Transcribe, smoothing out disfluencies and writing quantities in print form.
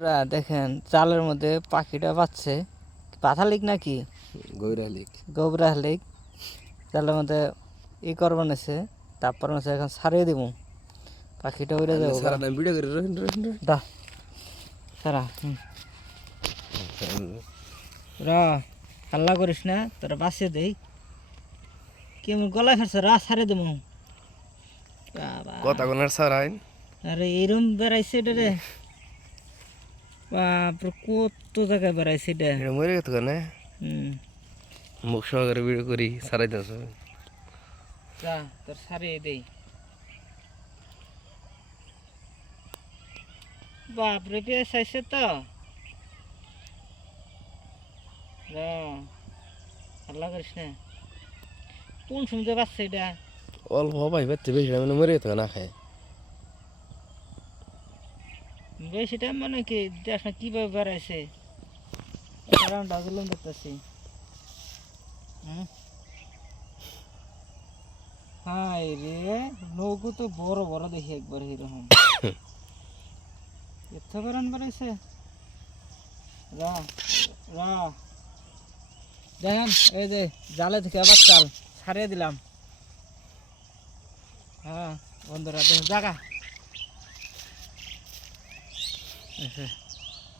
দেখেন চালের মধ্যে পাখিটা পাচ্ছে পাথালিক নাকি গৌরালিক চালের মধ্যে করবো নেছে তারপর এখন ছাড়িয়ে দিব পাখিটা উড়ে যাবো দা সারা হাল্লা করিস না তোরা বাঁচিয়ে দেই কেমন গলায় ফেরছে ছাড়িয়ে দেবো কথা কোনার সারাই আরে এরম বেড়াইছে এটা রে বাপরে কত জায়গায় বেড়াইছে এটা মরে গেত কেনে মুখ সহকারে ভিডিও করি সারাই দাস যা তোর সারিয়ে দেই বাপরে পেঁয়াজ আইছে তো হাল্লা করিস না কোন শুনতে পাচ্ছে এটা অল্প ভাই বাচ্চা বেশি মানে মরে গেত না খায় বেশিটা মানে কি দেখ না কিভাবে বেড়াইছে ডাজলাম দেখতেছি হাই রে নৌকো তো বড় বড় দেখি একবার এরকম এত বেড়ান বেড়াইছে দেখেন এই যে জালে থেকে আবার চাল ছাড়িয়ে দিলাম হ্যাঁ বন্ধুরা দেখেন জায়গা